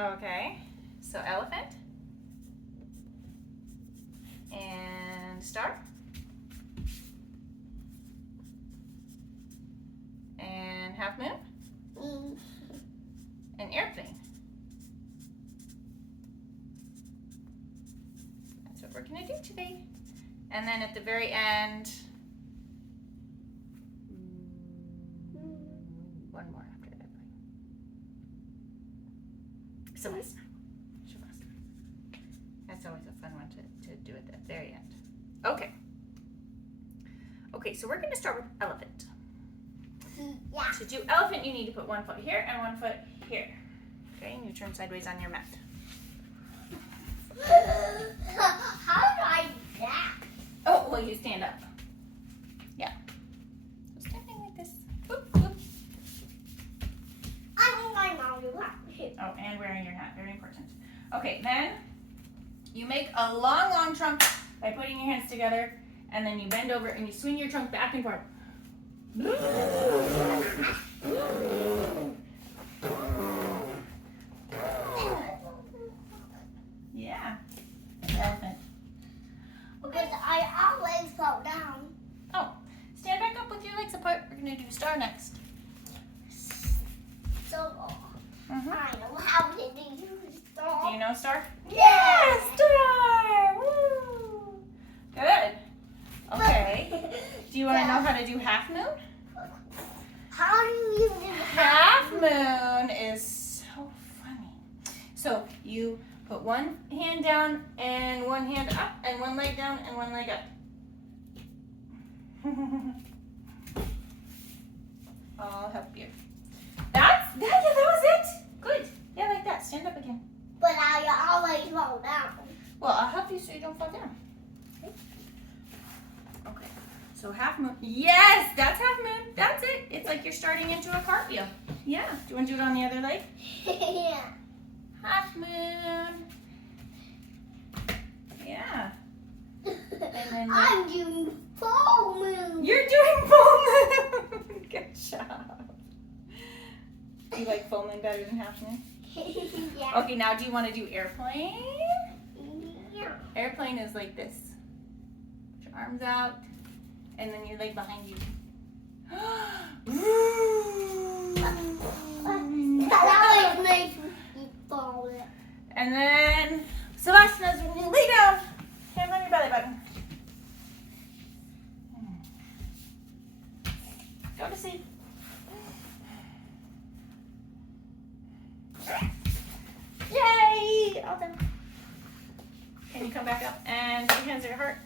Okay, so elephant. And star. And half moon. And airplane. That's what we're gonna do today. And then at the very end, one more after that. Shavasana. That's always a fun one to do at the very end. Okay. Okay, so we're gonna start with elephant. Yeah. To do elephant, you need to put one foot here and one foot here. Okay, and you turn sideways on your mat. How do I do that? Oh, well, you stand up. Yeah. So standing like this. Whoop, whoop. I think my mom do that too. Oh, and wearing your hat, very important. Okay, then you make a long, long trunk by putting your hands together, and then you bend over and you swing your trunk back and forth. Yeah. Elephant. Because I always fall down. Oh, stand back up with your legs apart. We're going to do star next. So Mm-hmm. I know how to do Do stuff. you know star? Yes! Star! Woo! Good. Okay. Do you want to know how to do half moon? How do you do Half moon is so funny. So you put one hand down and one hand up and one leg down and one leg up. I'll help you. That was it. Good. Yeah, like that. Stand up again. But I always fall down. Well, I'll help you so you don't fall down. Okay. Okay. So half moon. Yes, that's half moon. That's it. It's like you're starting into a cartwheel. Yeah. Do you want to do it on the other leg? Yeah. Half moon. Yeah. And then I'm doing full moon. you're doing full moon. Good job. Do you like full moon better than half moon? Yeah. Okay, now do you want to do airplane? Yeah. Airplane is like this. Put your arms out, and then your leg behind you. That always makes me fall down. And then Savasana's when you lay down. Hands on your belly button. Go to sleep. Yay! All done. Can you come back up and put your hands at your heart?